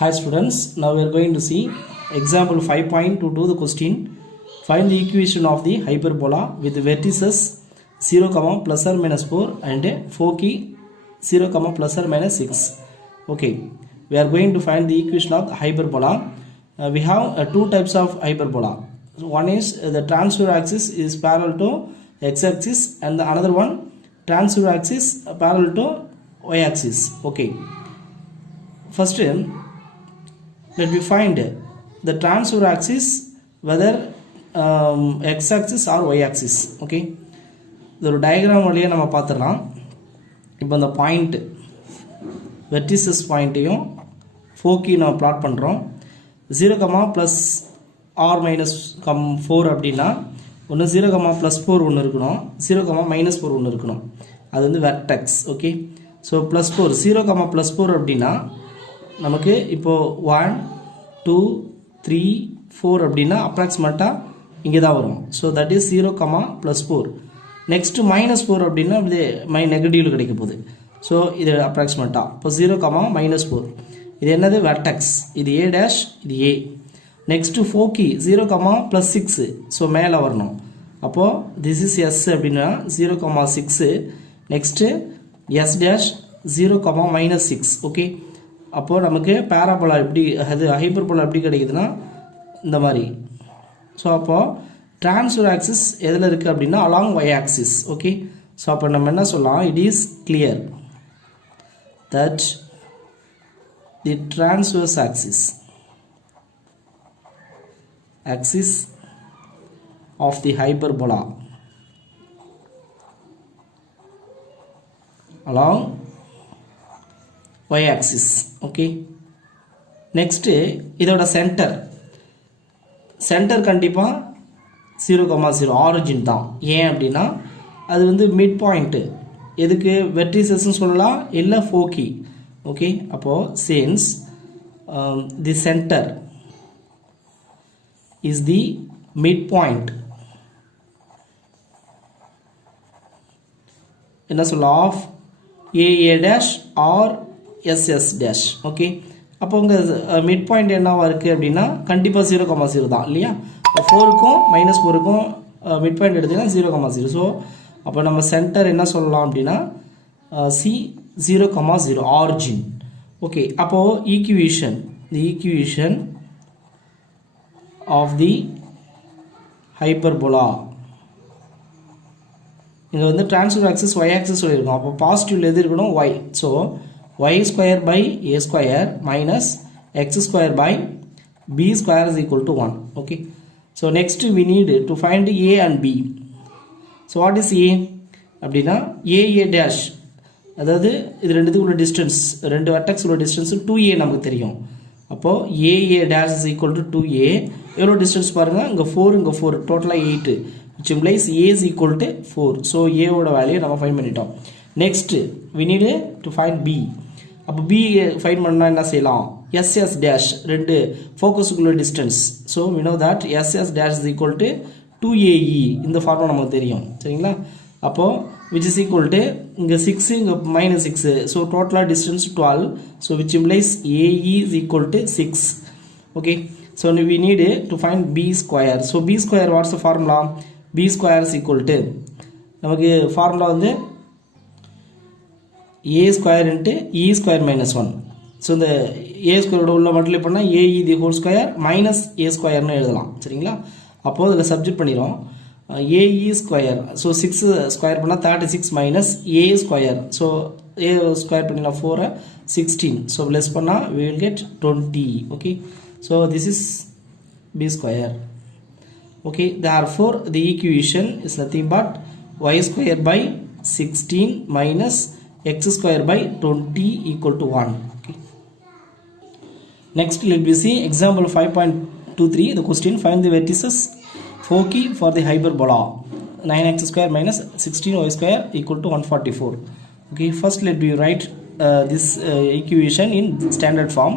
Hi students, now we are going to see example 5.22 the question. Find the equation of the hyperbola with the vertices 0, plus or minus 4 and foci 0, plus or minus 6. Okay, we are going to find the equation of the hyperbola. We have two types of hyperbola. One is the transverse axis is parallel to x-axis and the another one transverse axis parallel to y-axis. Okay, first let me find the transverse axis whether x-axis or y-axis. Okay, இது ஒரு diagram வழியாக நம்ம பார்த்துடலாம். இப்போ இந்த point vertices பாயிண்ட்டையும் ஃபோக்கையும் நம்ம plot பண்ணுறோம். 0, plus or minus 4 அப்படின்னா ஒன்று 0, ப்ளஸ் 4 ஒன்று இருக்கணும், 0, மைனஸ் 4 ஒன்று இருக்கணும். அது வந்து vertex. Okay, so plus 4 0, plus 4 அப்படின்னா நமக்கு இப்போது 1 2 3 4 அப்படின்னா அப்ராக்சிமேட்டாக இங்கே தான் வரும். So that is 0, plus 4. Next minus 4 அப்படின்னா இது நெகட்டிவில் கிடைக்க போகுது. ஸோ இது அப்ராக்சிமேட்டாக இப்போ 0, மைனஸ் 4 இது என்னது வெர்டெக்ஸ். இது ஏ டேஷ், இது A. Next foci 0, plus 6 so மேலே வரணும். அப்போது திஸ் இஸ் எஸ் அப்படின்னா 0, 6. Next S dash 0, minus 6. Okay, அப்போது நமக்கு பேராபோலா எப்படி அது ஹைப்பர்போலா எப்படி கிடைக்குதுன்னா இந்த மாதிரி. ஸோ அப்போது transverse axis எதில் இருக்குது அப்படின்னா along y axis. Okay, so அப்போ நம்ம என்ன சொல்லலாம், it is clear that the transverse axis of the hyperbola along y axis. Okay, next இதோட சென்டர் கண்டிப்பாக 0, ஆரிஜின் தான். ஏன் அப்படின்னா அது வந்து மிட் பாயிண்ட்டு, எதுக்கு வெர்டிசஸ்ன்னு சொல்லலாம் இல்லை ஃபோக்கி. ஓகே, அப்போது since the center is the mid point என்ன சொல்ல of A A dash or S S dash. Okay, அப்போ உங்கள் மிட் பாயிண்ட் என்னவா இருக்குது அப்படின்னா கண்டிப்பாக 0, தான் இல்லையா. 4க்கும் மைனஸ் 4க்கும் மிட் பாயிண்ட் எடுத்தீங்கன்னா 0, ஸோ அப்போ நம்ம சென்டர் என்ன சொல்லலாம் அப்படின்னா சி 0, ஆரிஜின். ஓகே, அப்போது ஈக்குவேஷன் ஆஃப் தி ஹைப்பர்போலா இங்கே வந்து டிரான்ஸ்ஃபர் ஆக்சிஸ் ஒய் ஆக்சிஸ் சொல்லியிருக்கோம். அப்போ பாசிட்டிவ்ல எது இருக்கணும் y. So y square by a square minus x square by b square is equal to 1. Okay, so next we need to find a and b. So what is a அப்படின்னா A dash, அதாவது இது ரெண்டுத்துக்கு உள்ள distance, ரெண்டு vertex உள்ள distance 2a நமக்கு தெரியும். அப்போது A dash is equal to 2a. எவ்வளோ டிஸ்டன்ஸ் பாருங்கள், இங்கே 4 டோட்டலாக 8 which implies a is equal to 4. So ஏவோட வேல்யூ நம்ம ஃபைன் பண்ணிட்டோம். Next we need to find b. அப்போ b ஃபைன் பண்ணால் என்ன செய்யலாம், SS dash ரெண்டு ஃபோக்கஸுக்குள்ள distance. So we know that SS dash is equal to 2AE. இந்த ஃபார்முலா நமக்கு தெரியும் சரிங்களா. அப்போது which is equal to இங்கே 6 இங்கே மைனஸ் 6. ஸோ டோட்டலாக distance 12. So which implies AE is equal to 6. Okay, so we need to find B square. So B square what's the formula? B square is equal to நமக்கு formula வந்து a square into e square minus 1. So இந்த a ஸ்கொயரோட உள்ள multiply பண்ணால் a e the whole square minus a ஸ்கொயர்னு எழுதலாம் சரிங்களா. அப்போது அதில் சப்ஜெக்ட் பண்ணிடும் ஏஇ ஸ்கொயர். ஸோ 6 ஸ்கொயர் பண்ணால் 36 minus a square. So a square பண்ணினா 4 16. ஸோ லெஸ் பண்ணால் we will get 20. Okay, so this is b square. Okay, therefore the equation is nothing but y square by 16 minus x square by 20 equal to 1. Okay. Next let me see example 5.23 the question. Find the vertices foci for the hyperbola 9x square minus 16y square equal to 144. Okay, first let me write this equation in standard form.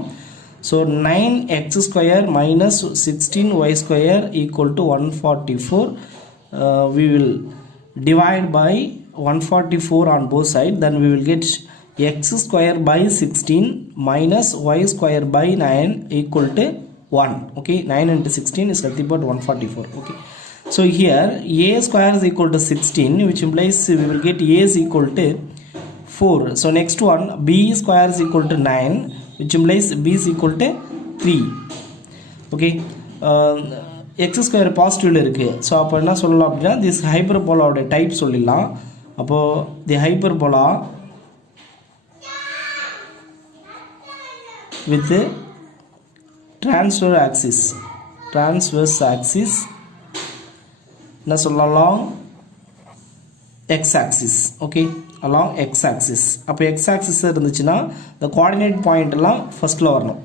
So 9x square minus 16y square equal to 144. We will divide by 144 on both sides, then we will get x square by 16 minus y square by 9 equal to 1. Okay, 9 into 16 is nothing but 144. Okay, so here a square is equal to 16, which implies we will get a is equal to 4. So next one, b square is equal to 9, which implies b is equal to 3. Okay, x square பாசிட்டிவ்ல இருக்கு. So அப்போ என்ன சொல்லலாம் அப்படின்னா this ஹைப்பர்போலாவோட type சொல்லிடலாம். அப்போது தி hyperbola with transverse axis என்ன சொல்லலாம் along x axis. Okay, along x axis. அப்போ x axis இருந்துச்சுன்னா the coordinate point எல்லாம் ஃபர்ஸ்ட்டில் வரணும்.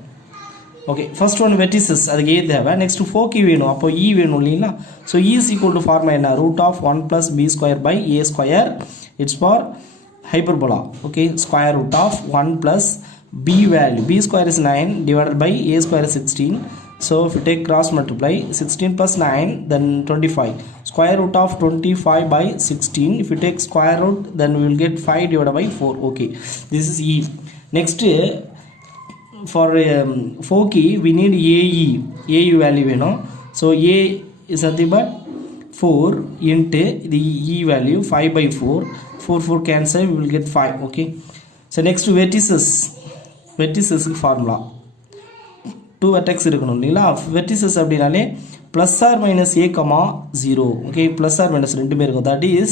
ஓகே, ஃபர்ஸ்ட் ஒன் வெர்டிசஸ் அதுக்கு ஏ தேவை. நெக்ஸ்ட் ஃபோக்கி வேணும், அப்போ இ வேணும் இல்லைங்களா. So e is equal to formula என்ன, root of 1 + b square by a square. It's for hyperbola. Okay, square root of 1 plus b value, b square is 9 divided by a square is 16. So if you take cross multiply, 16 plus 9 then 25. Square root of 25 by 16, if you take square root then we will get 5 divided by 4. Okay, this is e. Next for 4 key we need ae value வேணும். So a is nothing but 4 into the e value 5 by 4. 4 cancel, we will get 5. Okay, so next vertices formula 2 vertex இருக்கணும் இல்லைங்களா. vertices அப்படினாலே plus or minus a, 0. Okay, plus or minus ரெண்டுமே இருக்கும். that is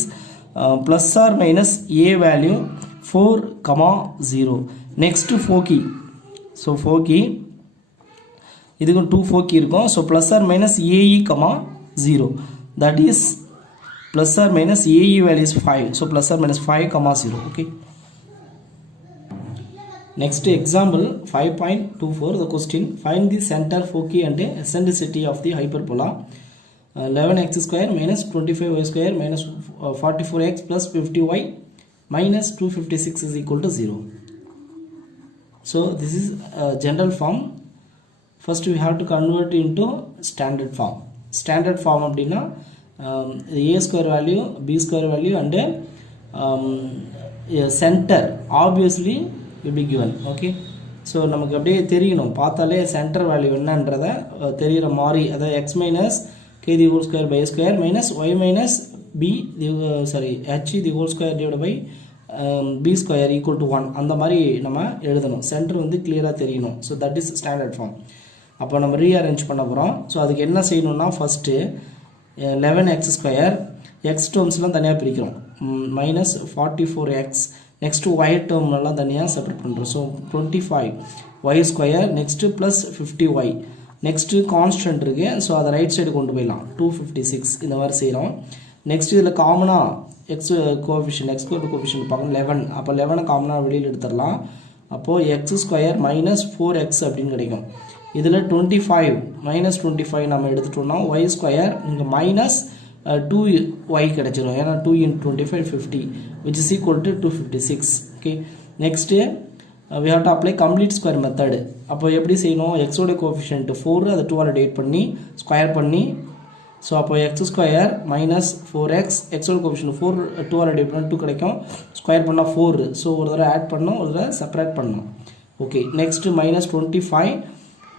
plus or minus a value 4, 0. next 4 key. so 4 key இதுக்கும் 2 4 key இருக்கும். so plus or minus ae, 0. that is plus or minus ae value is 5. so plus or minus 5, 0. Okay, next example 5.24. the question, find the center, foci and eccentricity of the hyperbola 11x square minus 25y square minus 44x plus 50y minus 256 is equal to 0. so this is general form. first we have to convert into standard form. standard form அப்படின்னா a square value, b square value and center obviously will be given. okay, so நமக்கு அப்படியே தெரியணும், பார்த்தாலே centre value என்னன்றதை தெரிகிற மாதிரி, அதாவது x minus k the whole square by a square minus y minus b the h the whole square divided by b square equal to 1 அந்த மாதிரி நம்ம எழுதணும். சென்டர் வந்து கிளியராக தெரியணும். So that is standard form. அப்போ நம்ம ரீஅரேஞ்ச் பண்ண போகிறோம். ஸோ அதுக்கு என்ன செய்யணும்னா ஃபஸ்ட்டு 11x ஸ்கொயர் எக்ஸ் டேர்ம்ஸ்லாம் தனியாக பிரிக்கிறோம், மைனஸ் 44x. நெக்ஸ்ட்டு ஒய் டேர்ம்லாம் தனியாக செப்பரேட் பண்ணுறோம். So 25y square next plus 50y. Next constant இருக்குது, ஸோ அதை ரைட் சைடு கொண்டு போயிடலாம், 256 இந்த மாதிரி செய்கிறோம். நெக்ஸ்ட் இதில் காமனாக எக்ஸ் கோஎஃபிஷியன்ட் பார்க்கணும் 11. அப்போ 11 காமனாக வெளியில் எடுத்துடலாம். அப்போது எக்ஸ் ஸ்கொயர் மைனஸ் 4x அப்படின்னு கிடைக்கும். இதில் 25 மைனஸ் 25 நம்ம எடுத்துட்டோம்னா ஒய் ஸ்கொயர் இங்கே மைனஸ் 2y கிடைச்சிடும். ஏன்னா 2 × 25 50 which is equal to 256. Okay, next we have to apply complete square method. அப்போ எப்படி செய்யணும், எக்ஸோட கோஎஃபிஷியன்ட் 4 அதை 2 டிவைட் பண்ணி ஸ்கொயர் பண்ணி, ஸோ அப்போ எக்ஸ் ஸ்கொயர் மைனஸ் 4x எக்ஸோட கோஎஃபிஷியன்ட் 4 2 டிவைட் பண்ணால் 2 கிடைக்கும், ஸ்கொயர் பண்ணால் 4. ஸோ ஒரு தடவை ஆட் பண்ணோம், ஒரு தடவை செப்பரேட் பண்ணோம். Okay, next minus 25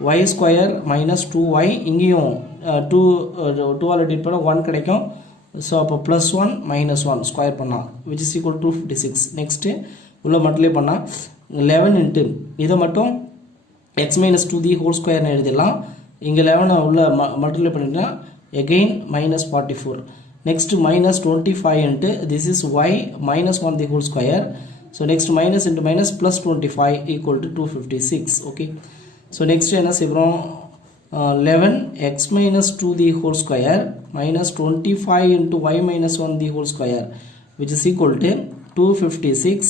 y square minus 2y, இங்கேயும் 2 டிவைட் பண்ணால் 1 கிடைக்கும். ஸோ அப்போ ப்ளஸ் 1 மைனஸ் 1 ஸ்கொயர் பண்ணால் which is equal to 256. Next உள்ள மல்டிப்ளை பண்ணால் 11 இன்ட்டு இதை மட்டும் எக்ஸ் மைனஸ் 2 தி ஹோல் ஸ்கொயர்னு எழுதிடலாம். இங்கே 11 உள்ள மல்டிப்ளை பண்ணிட்டா again minus 44. next minus 25 into this is y minus 1 the whole square. so next minus into minus plus 25 equal to 256. okay, so next என்ன செய்றோம், 11x minus 2 the whole square minus 25 into y minus 1 the whole square which is equal to 256.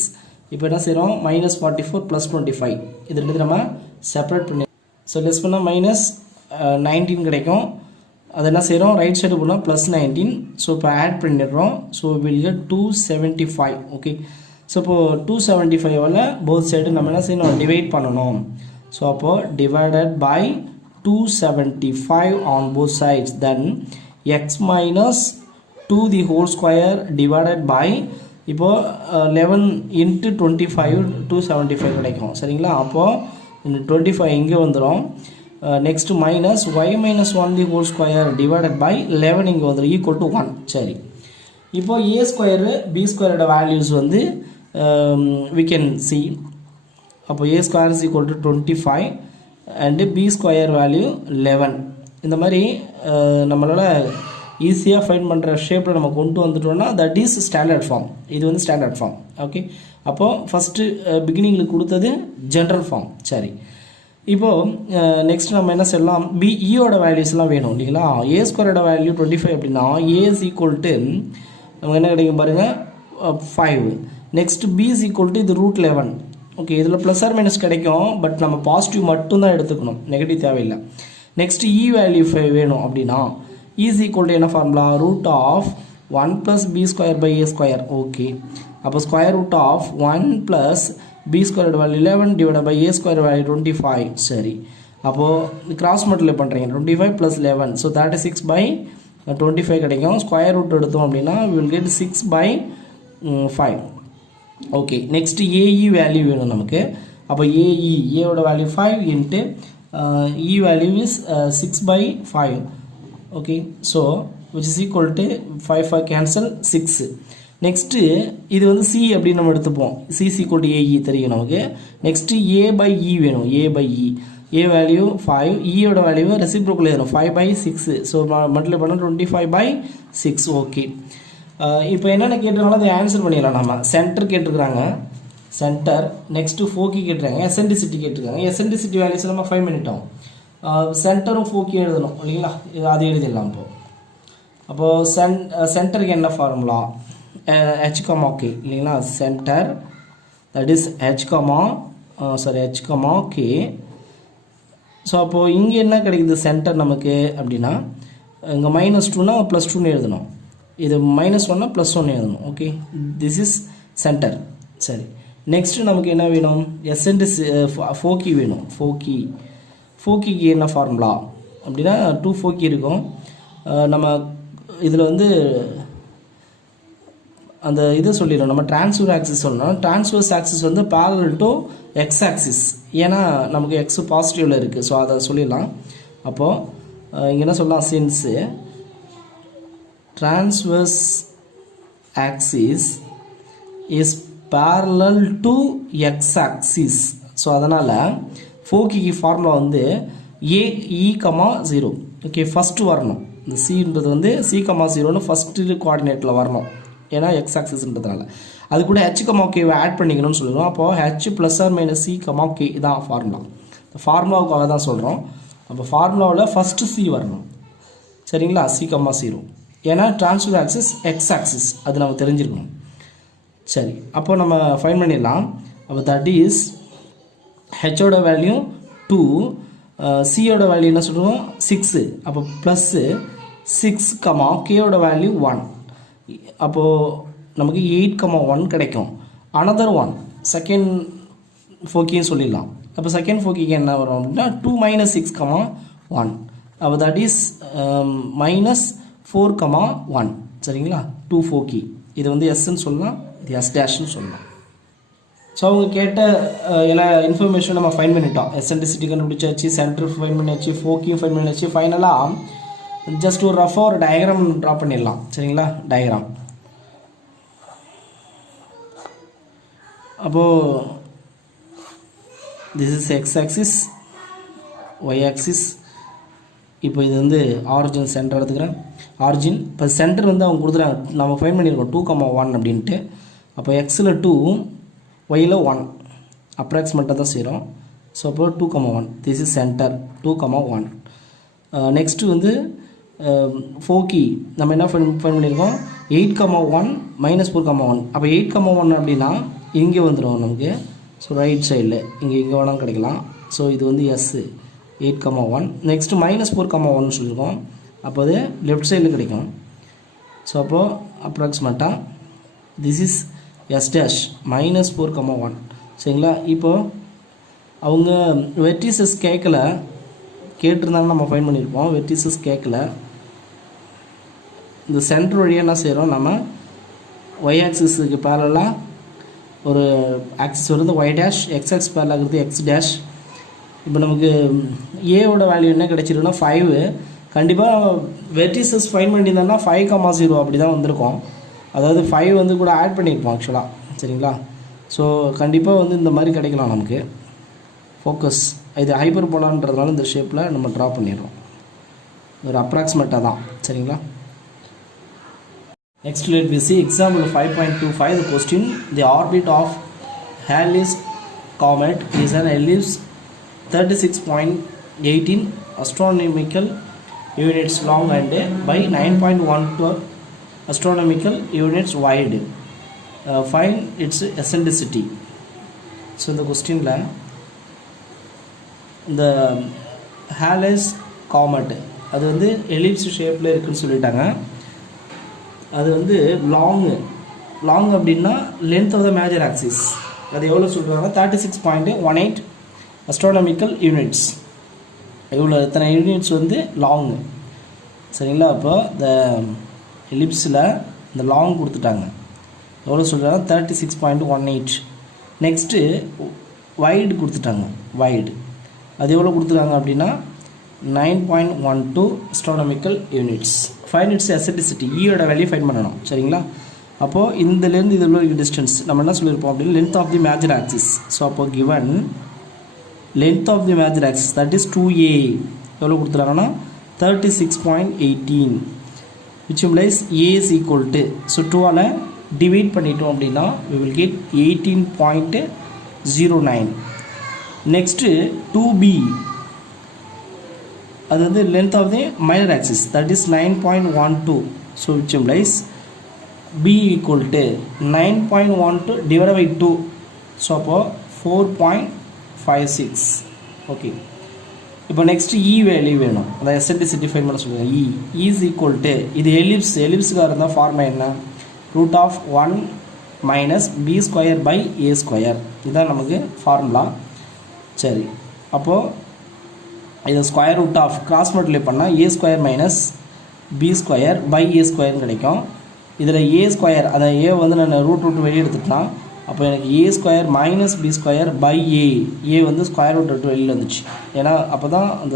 இப்போ என்ன செய்றோம், minus 44 plus 25 இது ரெண்டு நம்ம separate பண்ணி, so less பண்ணால் மைனஸ் 19 கிடைக்கும். அது என்ன செய்கிறோம், ரைட் சைடு போனால் ப்ளஸ் 19. ஸோ இப்போ ஆட் பண்ணிடுறோம். So will get 275. Okay, so இப்போது 275 போத் சைடு நம்ம என்ன செய்யணும், டிவைட் பண்ணணும். ஸோ அப்போது divided by 275 on both sides, then x minus 2 the whole square divided by இப்போது 11 into 25 275 கிடைக்கும் சரிங்களா. அப்போது 25 இங்கே வந்துடும். Next minus y minus 1 the whole square divided by 11 இங்கே வந்துடும் ஈக்குவல் டு 1. சரி, இப்போது a ஸ்கொயரு b ஸ்கொயரோட வேல்யூஸ் வந்து we can see. அப்போ a square is equal to 25 and b square value 11. இந்த மாதிரி நம்மளால் ஈஸியாக ஃபைண்ட் பண்ணுற ஷேப்பில் நம்ம கொண்டு வந்துட்டோம்னா தட் இஸ் ஸ்டாண்டர்ட் ஃபார்ம். இது வந்து ஸ்டாண்டர்ட் ஃபார்ம். ஓகே, அப்போது ஃபஸ்ட்டு பிகினிங்கில் கொடுத்தது ஜென்ரல் ஃபார்ம். சரி, இப்போது நெக்ஸ்ட் நம்ம என்ன சொல்லலாம், ஈயோட வேல்யூஸ்லாம் வேணும் இல்லைங்களா. ஏ ஸ்கொயரோட வேல்யூ 25 அப்படின்னா ஏ இஸ் ஈக்குவல் டு நமக்கு என்ன கிடைக்கும் பாருங்கள் 5. Next b is equal to இது ரூட் 11. ஓகே, இதில் ப்ளஸ் ஆர் மைனஸ் கிடைக்கும், பட் நம்ம பாசிட்டிவ் மட்டும்தான் எடுத்துக்கணும், நெகட்டிவ் தேவையில்லை. நெக்ஸ்ட் இ வேல்யூ 5 வேணும் அப்படின்னா இஸ் ஈக்குவல் டு என்ன formula, root of 1 plus b square by a square. Okay, அப்போ square root of 1 plus b square value 11 divide by a square value 25. சரி, அப்போது கிராஸ் மல்டிப்ளை பண்ணுறீங்க 25 ப்ளஸ் 11, ஸோ 36 பை 25 கிடைக்கும். Square root எடுத்தோம் அப்படின்னா will get 6 by 5. Okay, next a e value வேணும் நமக்கு. அப்போ ஏயோட value 5 into e value is 6 by 5. Okay, so which is equal to 5 cancel 6. Next இது வந்து சி அப்படின்னு நம்ம எடுத்துப்போம். சி ஈக்குவல் டு ஏஇ தெரியும் நமக்கு. நெக்ஸ்ட்டு ஏ பை இ வேணும். A by e, a value 5, இயோட வேல்யூ ரெசிப்ரோக்கல் ஏறும் 5 by 6. ஸோ மல்டிப்ளை பண்ணால் 25 by 6. ஓகே, இப்போ என்னென்ன கேட்டிருக்காங்களோ அதை ஆன்சர் பண்ணிடலாம். நம்ம சென்டர் கேட்டிருக்கிறாங்க, சென்டர். நெக்ஸ்ட்டு ஃபோக்கி கேட்டிருக்காங்க, எசென்டிசிட்டி கேட்டிருக்காங்க. எசென்டிசிட்டி வேல்யூஸ் நம்ம 5 பண்ணிட்டோம். சென்டரும் ஃபோக்கியும் எழுதணும் இல்லைங்களா, அது எழுதிடலாம். அப்போது சென்டருக்கு என்ன ஃபார்முலா, ஹெச் கமா கே இல்லைங்களா. Centre that is H comma K. So அப்போது இங்கே என்ன கிடைக்குது சென்டர் நமக்கு அப்படின்னா, இங்கே -2னா +2ன்னு எழுதணும், இது -1னா +1 எழுதணும். Okay, this is centre. சரி, நெக்ஸ்ட்டு நமக்கு என்ன வேணும், ஃபோக்கி வேணும். ஃபோக்கிக்கு என்ன ஃபார்முலா அப்படின்னா 2 ஃபோக்கி இருக்கும். நம்ம இதில் வந்து அந்த இதை சொல்லிடணும், நம்ம டிரான்ஸ்வர் ஆக்சிஸ் சொல்லணும். டிரான்ஸ்வர்ஸ் ஆக்சிஸ் வந்து parallel to எக்ஸ் ஆக்சிஸ், ஏன்னா நமக்கு எக்ஸ் பாசிட்டிவில் இருக்குது, ஸோ அதை சொல்லிடலாம். அப்போது இங்கே என்ன சொல்லலாம், since transverse axis is parallel to X axis. So அதனால் ஃபோக்கிக்கு ஃபார்முலா வந்து AE,0. ஓகே, ஃபஸ்ட்டு வரணும். இந்த சின்றது வந்து C,0ன்னு ஃபஸ்ட்டு கோஆர்டினேட்டில் வரணும், ஏன்னா எக்ஸ் ஆக்சிஸ்ன்றதுனால. அது கூட H,K ஆட் பண்ணிக்கணும்னு சொல்லுவோம். அப்போது H plus or minus C,K தான் ஃபார்முலா. இந்த ஃபார்முலாவுக்காக தான் சொல்கிறோம். அப்போ ஃபார்முலாவில் ஃபஸ்ட்டு சி வரணும் சரிங்களா, C,0. ஏன்னா டிரான்ஸ்ஃபர் ஆக்சிஸ் எக்ஸ் ஆக்சிஸ், அது நம்ம தெரிஞ்சிருக்கணும். சரி, அப்போ நம்ம ஃபைண்ட் பண்ணிடலாம். அப்போ தட் இஸ் ஹெச்சோட வேல்யூ 2, சியோட வேல்யூ என்ன சொல்லுவோம் 6. அப்போ ப்ளஸ்ஸு 6, கேயோட வேல்யூ 1. அப்போது நமக்கு 8,1 கிடைக்கும். அனதர் 1 செகண்ட் ஃபோக்கின்னு சொல்லிடலாம். அப்போ செகண்ட் ஃபோக்கிக்கு என்ன வரும் அப்படின்னா 2 - 6,1. அப்போ தட் இஸ் -4,1 சரிங்களா. 2 ஃபோக்கி, இது வந்து எஸ்ன்னு சொல்லலாம், இது எஸ் டேஷ்னு சொல்லலாம். ஸோ அவங்க கேட்ட எல்லா இன்ஃபர்மேஷன் நம்ம ஃபைன் பண்ணிட்டோம். எசென்ட்ரிசிட்டி கண்டுபிடிச்சாச்சு, சென்டர் ஃபைன் பண்ணியாச்சு, ஃபோக்கியும் ஃபைன் பண்ணியாச்சு. ஃபைனலாக ஜஸ்ட் ஒரு ரஃபாக ஒரு டயக்ராம் ட்ரா பண்ணிடலாம் சரிங்களா. டயக்ராம் அப்போது this is x axis, y axis. இப்போ இது வந்து ஆரிஜின் சென்டர் எடுத்துக்கிறேன். ஆரிஜின் இப்போ சென்டர் வந்து அவங்க கொடுத்துறாங்க, நம்ம ஃபைன் பண்ணியிருக்கோம் 2,1 அப்படின்ட்டு. அப்போ எக்ஸில் 2, ஒயில் 1 அப்ராக்சிமேட்டாக தான் செய்கிறோம். ஸோ அப்போ 2,1 திஸ் இஸ் சென்டர் 2,1. நெக்ஸ்ட்டு வந்து ஃபோக்கி நம்ம என்ன ஃபைன் பண்ணியிருக்கோம் 8,1 -4,1. அப்போ 8,1 அப்படின்னா இங்கே வந்துடும் நமக்கு. ஸோ ரைட் சைடில் இங்கே வேணாலும் கிடைக்கலாம். ஸோ இது வந்து எஸ்ஸு 8,1. நெக்ஸ்ட்டு -4,1 சொல்லியிருக்கோம், அப்போ அது லெஃப்ட் சைடில் கிடைக்கும். ஸோ அப்போது அப்ராக்சிமேட்டாக திஸ் இஸ் எஸ் டேஷ் -4,1 சரிங்களா. இப்போது அவங்க வெர்டிசஸ் கேட்டிருந்தாலும் நம்ம ஃபைன் பண்ணியிருப்போம். வெர்டிசஸ் கேட்கல, இந்த சென்டர் வழியாக என்ன செய்கிறோம், நம்ம ஒய் ஆக்சிஸுக்கு பேரலாக ஒரு ஆக்சிஸ் வருது ஒய் டேஷ், எக்ஸ் ஆக்ஸ் பேரலாக இருக்கிறது எக்ஸ் டேஷ். இப்போ நமக்கு ஏவோட வேல்யூ என்ன கிடச்சிருக்குன்னா 5. கண்டிப்பாக வெர்டிசஸ் ஃபைன் பண்ணியிருந்தோம்னா 5,0 அப்படி தான் வந்திருக்கும். அதாவது 5 வந்து கூட ஆட் பண்ணியிருப்போம் ஆக்சுவலாக. சரிங்களா? ஸோ கண்டிப்பாக வந்து இந்த மாதிரி கிடைக்கலாம் நமக்கு. ஃபோக்கஸ் இது ஹைப்பர் போலான்றதுனால இந்த ஷேப்பில் நம்ம ட்ரா பண்ணிடுறோம். ஒரு அப்ராக்சிமேட்டாக தான். சரிங்களா? Next let we see example 5.25. The question: the orbit of Halley's comet is an ellipse 36.18 astronomical units long and by 9.12 astronomical units wide. Find its eccentricity. So இந்த கொஸ்டினில் இந்த ஹேலஸ் காமெட் அது வந்து எலிப்ஸ் ஷேப்பில் இருக்குதுன்னு சொல்லிட்டாங்க. அது வந்து லாங் அப்படின்னா length of the major axis அது எவ்வளோ சொல்கிறாங்கன்னா 36.18 அஸ்ட்ரானமிக்கல் யூனிட்ஸ். இவ்வளோ இத்தனை யூனிட்ஸ் வந்து லாங். சரிங்களா? அப்போ இந்த எலிப்ஸில் இந்த லாங் கொடுத்துட்டாங்க. எவ்வளோ சொல்கிறாங்க? 36.18. நெக்ஸ்ட்டு வைடு கொடுத்துட்டாங்க. வைடு அது எவ்வளோ கொடுத்துருக்காங்க அப்படின்னா 9.12 astronomical units. Find it's eccentricity. ஈயோட வேல்யூ ஃபைன் பண்ணணும். சரிங்களா? அப்போது இதிலேருந்து இது உள்ள டிஸ்டன்ஸ் நம்ம என்ன சொல்லியிருப்போம் அப்படின்னா length of the major axis. So அப்போது given length of the major axis that is 2a எவ்வளோ கொடுத்துருக்காங்கன்னா 36.18 which implies a is equal to, so 2ஆல் டிவைட் பண்ணிட்டோம் அப்படின்னா we will get 18.09. Next 2b அது வந்து length of the minor axis that is 9.12. So which implies b equal to 9.12 divided by 2. So அப்போது 4.56. Okay. இப்போ next இ value வேணும். அதாவது eccentricity fine பண்ண சொல்லுங்கள். இ இஸ் ஈக்குவல் டு இது எலிப்ஸுக்காக இருந்தால் ஃபார்மா என்ன? √1 - b² by a². இதுதான் நமக்கு ஃபார்முலா. சரி, அப்போது இதை square root of cross multiply பண்ணால் a² - b² by a² கிடைக்கும். இதில் a² அதை a வந்து நான் ரூட் வெளியே எடுத்துட்டேன்னா அப்போ எனக்கு a² - b² by a வந்து ஸ்கொயர் ரூட் விட்டு வெளியில் வந்துச்சு. ஏன்னா அப்போ தான் அந்த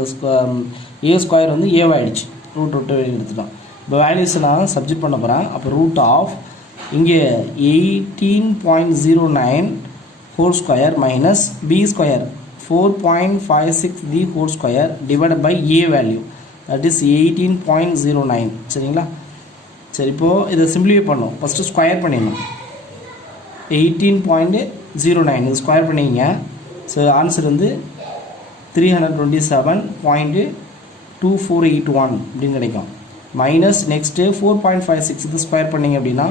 a² வந்து ஏவாயிடுச்சு ரூட் வெளியே எடுத்துட்டோம். இப்போ வேல்யூஸ் நான் சப்ஜெக்ட் பண்ண போகிறேன். அப்போ ரூட் ஆஃப் இங்கே 18.09 whole square minus b² 4.56 the whole square divided by a value that is 18.09. சரிங்களா? சரி, இப்போது இதை சிம்பிளிஃபை பண்ணோம். ஃபஸ்ட்டு ஸ்கொயர் பண்ணிடணும். 18.09 இது ஸ்கொயர் பண்ணிங்க. ஸோ ஆன்சர் வந்து 327.2481 அப்படின்னு கிடைக்கும். மைனஸ் நெக்ஸ்ட்டு 4.56 இது ஸ்கொயர் பண்ணிங்க அப்படின்னா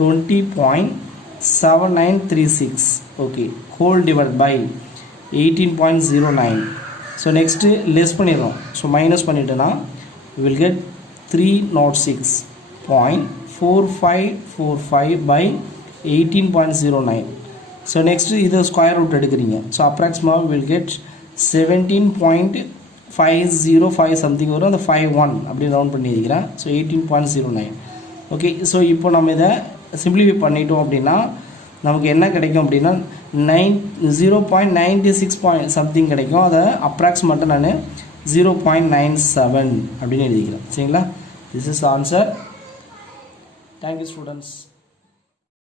20.7936. Okay. Whole divide by 18.09. So next less பண்ணிடுறோம். ஸோ மைனஸ் பண்ணிட்டோன்னா will get 306.4545 by 18.09. So next இதை ஸ்கொயர் ரூட் எடுக்கிறீங்க. So approximate will get 17.505 something வரும். அந்த 51 அப்படி ரவுண்ட் பண்ணி இருக்கிறேன். ஸோ 18.09. ஓகே. ஸோ இப்போ நம்ம இதை சிம்பிளிஃபை பண்ணிட்டோம் அப்படின்னா நமக்கு என்ன கிடைக்கும் அப்படின்னா 0.96 சம்திங் கிடைக்கும். அதை அப்ராக்சிமேட்டாக நான் 0.97 அப்படின்னு எழுதிக்கிறேன். சரிங்களா? This is answer. Thank you students.